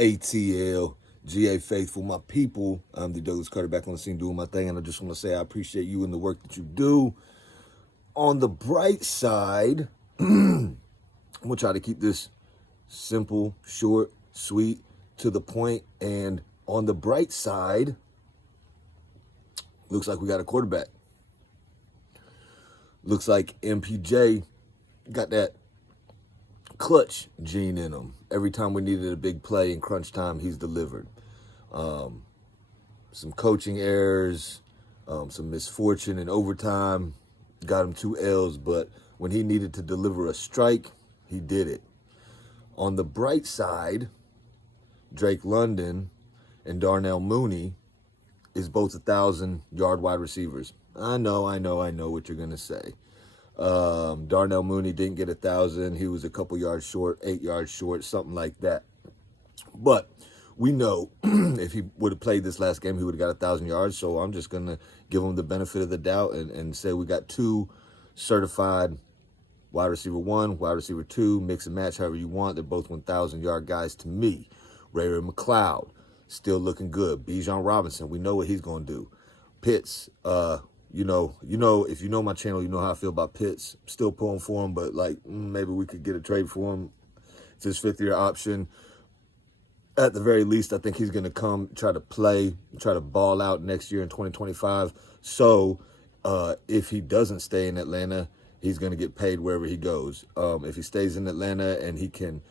ATL.GA faithful, my people. I'm the Douglas Carter back on the scene doing my thing, and I just want to say I appreciate you and the work that you do. On the bright side, I'm going to try to keep this simple, short, sweet, to the point. And on the bright side, looks like we got a quarterback. Looks like MPJ got that clutch gene in him. Every time we needed a big play in crunch time, he's delivered. Some coaching errors, some misfortune in overtime, got him 2 L's, but when he needed to deliver a strike, he did it. On the bright side, Drake London and Darnell Mooney is both 1,000-yard wide receivers. I know what you're going to say. Darnell Mooney didn't get 1,000. He was a couple yards short, 8 yards short, something like that. But we know if he would have played this last game, he would have got 1,000 yards. So I'm just going to give him the benefit of the doubt and say we got 2 certified wide receiver 1, wide receiver 2, mix and match however you want. They're both 1,000-yard guys to me. Ray McLeod, still looking good. Bijan Robinson, we know what he's going to do. Pitts, if you know my channel, you know how I feel about Pitts. Still pulling for him, but maybe we could get a trade for him. It's his 5th-year option. At the very least, I think he's going to come try to ball out next year in 2025. So if he doesn't stay in Atlanta, he's going to get paid wherever he goes. If he stays in Atlanta and he can,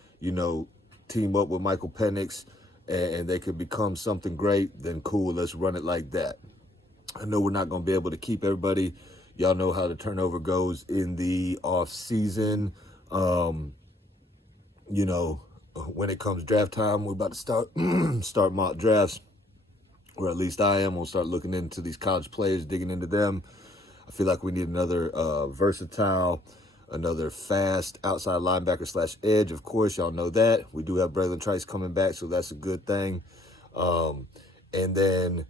team up with Michael Penix and they could become something great, then cool, let's run it like that. I know we're not going to be able to keep everybody. Y'all know how the turnover goes in the off season. When it comes draft time, we're about to start mock drafts, or at least I am. We'll start looking into these college players, digging into them. I feel like we need another versatile, another fast outside linebacker / edge. Of course, y'all know that. We do have Braylon Trice coming back, so that's a good thing. And then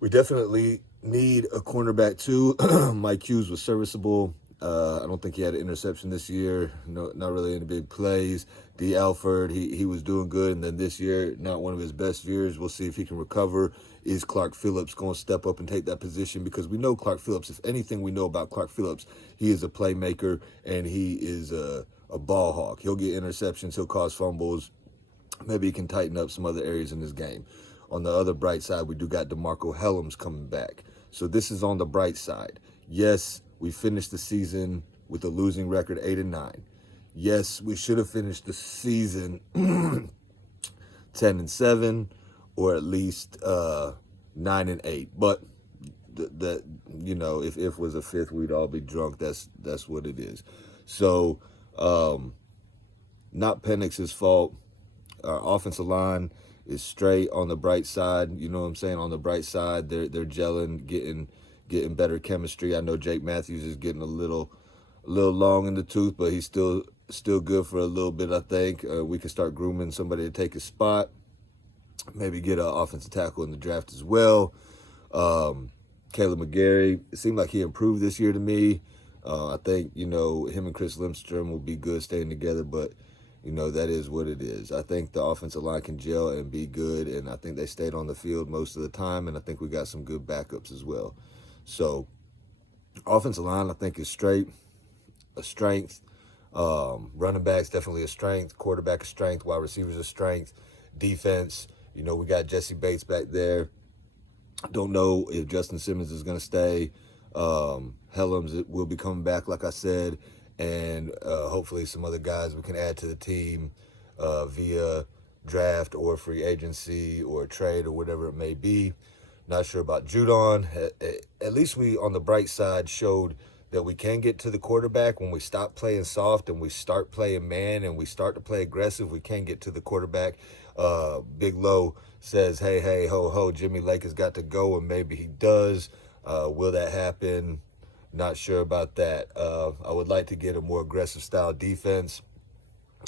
we definitely need a cornerback too. Mike Hughes was serviceable. I don't think he had an interception this year. No, not really any big plays. D. Alford, he was doing good. And then this year, not one of his best years. We'll see if he can recover. Is Clark Phillips going to step up and take that position? Because we know Clark Phillips, if anything we know about Clark Phillips, he is a playmaker and he is a ball hawk. He'll get interceptions. He'll cause fumbles. Maybe he can tighten up some other areas in his game. On the other bright side, we do got DeMarco Hellams coming back. So this is on the bright side. Yes, we finished the season with a losing record, 8-9. Yes, we should have finished the season 10-7, or at least 9-8. But if was a 5th, we'd all be drunk. That's what it is. So, not Penix's fault. Our offensive line is straight on the bright side. You know what I'm saying? On the bright side, they're gelling, getting better chemistry. I know Jake Matthews is getting a little long in the tooth, but he's still good for a little bit, I think. We can start grooming somebody to take his spot. Maybe get an offensive tackle in the draft as well. Caleb McGarry, it seemed like he improved this year to me. I think, him and Chris Lindstrom will be good staying together, but that is what it is. I think the offensive line can gel and be good, and I think they stayed on the field most of the time, and I think we got some good backups as well. So, offensive line, I think, is straight, a strength. Running backs, definitely a strength. Quarterback, a strength. Wide receivers, a strength. Defense, we got Jesse Bates back there. Don't know if Justin Simmons is going to stay. Hellams will be coming back, like I said. And hopefully some other guys we can add to the team via draft or free agency or trade or whatever it may be. Not sure about Judon. At least we, on the bright side, showed that we can get to the quarterback when we stop playing soft and we start playing man and we start to play aggressive. We can get to the quarterback. Big Low says, hey, ho, Jimmy Lake has got to go, and maybe he does. Will that happen? Not sure about that. I would like to get a more aggressive style defense.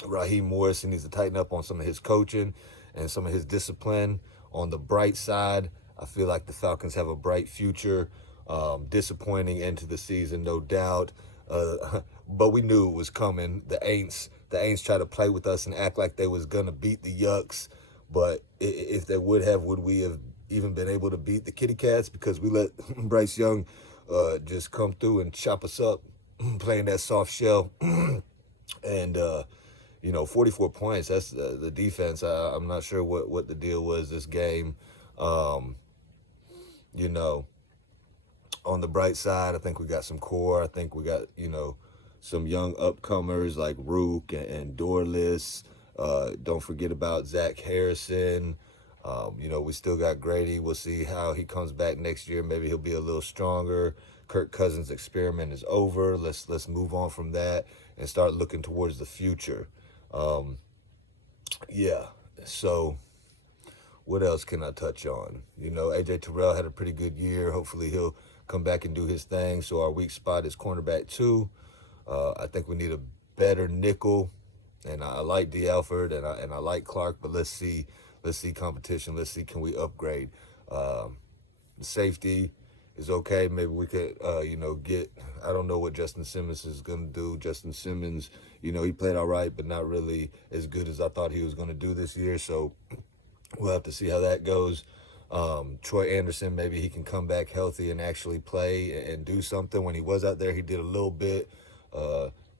Raheem Morrison needs to tighten up on some of his coaching and some of his discipline. On the bright side, I feel like the Falcons have a bright future. Disappointing into the season, no doubt. But we knew it was coming. The Aints tried to play with us and act like they was going to beat the Yucks. But if they would have, would we have even been able to beat the Kitty Cats? Because we let Bryce Young just come through and chop us up, playing that soft shell. And, 44 points, that's the defense. I'm not sure what the deal was this game. You know, on the bright side, I think we got some core. I think we got, some young upcomers like Rook and Dorless. Don't forget about Zach Harrison. We still got Grady. We'll see how he comes back next year. Maybe he'll be a little stronger. Kirk Cousins' experiment is over. Let's move on from that and start looking towards the future. Yeah. So what else can I touch on? AJ Terrell had a pretty good year. Hopefully he'll come back and do his thing. So our weak spot is cornerback 2. I think we need a better nickel. And I like D'Alford and I like Clark, but let's see competition. Let's see, can we upgrade? Safety is okay. Maybe we could, get, I don't know what Justin Simmons is going to do. Justin Simmons, he played all right, but not really as good as I thought he was going to do this year. So we'll have to see how that goes. Troy Anderson, maybe he can come back healthy and actually play and do something. When he was out there, he did a little bit,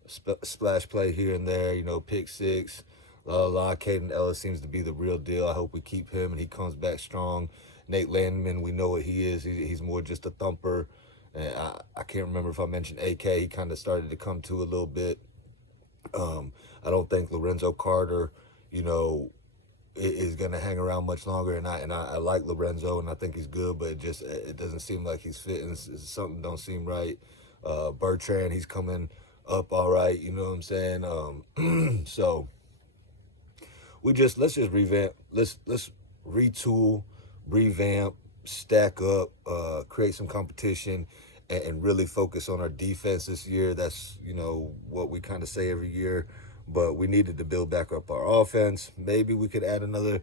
splash play here and there, pick 6. Caden Ellis seems to be the real deal. I hope we keep him and he comes back strong. Nate Landman, we know what he is. He's more just a thumper. And I can't remember if I mentioned AK. He kind of started to come to a little bit. I don't think Lorenzo Carter, is going to hang around much longer. And I like Lorenzo and I think he's good, but it doesn't seem like he's fitting. Something don't seem right. Bertrand, he's coming up all right. You know what I'm saying? So let's just revamp. Let's retool, revamp, stack up, create some competition, and really focus on our defense this year. That's, what we kind of say every year, but we needed to build back up our offense. Maybe we could add another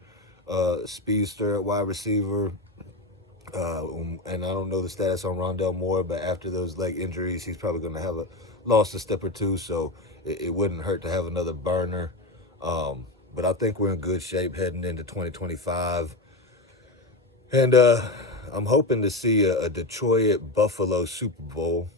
speedster at wide receiver. And I don't know the status on Rondell Moore, but after those leg injuries, he's probably going to have lost a step or two, so it wouldn't hurt to have another burner. But I think we're in good shape heading into 2025. And I'm hoping to see a Detroit-Buffalo Super Bowl.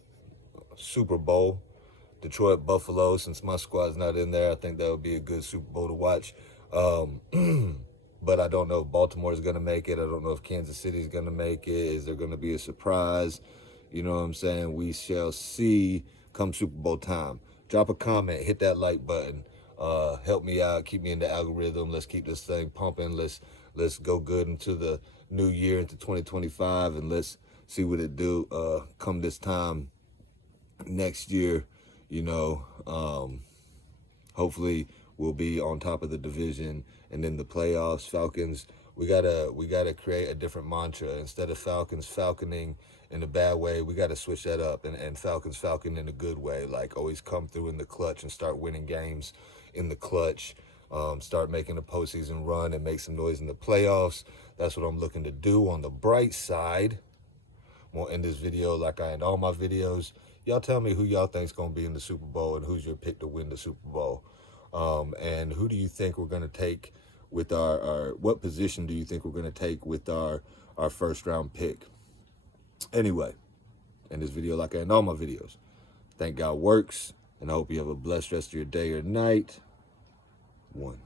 Detroit-Buffalo, since my squad's not in there, I think that would be a good Super Bowl to watch. But I don't know if Baltimore is going to make it. I don't know if Kansas City is going to make it. Is there going to be a surprise? You know what I'm saying? We shall see come Super Bowl time. Drop a comment. Hit that like button. Help me out. Keep me in the algorithm. Let's keep this thing pumping. Let's go good into the new year, into 2025, and let's see what it do come this time next year. Hopefully we'll be on top of the division and in the playoffs. Falcons, we gotta create a different mantra. Instead of Falcons falconing in a bad way, we gotta switch that up and Falcons falcon in a good way. Like, always come through in the clutch and start winning games in the clutch. Start making a postseason run and make some noise in the playoffs. That's what I'm looking to do. On the bright side, I'm gonna end this video like I end all my videos. Y'all tell me who y'all think's gonna be in the Super Bowl and who's your pick to win the Super Bowl. And who do you think we're gonna take with what position do you think we're gonna take with our first round pick? Anyway, end this video like I end all my videos. Thank God works, and I hope you have a blessed rest of your day or night. 1.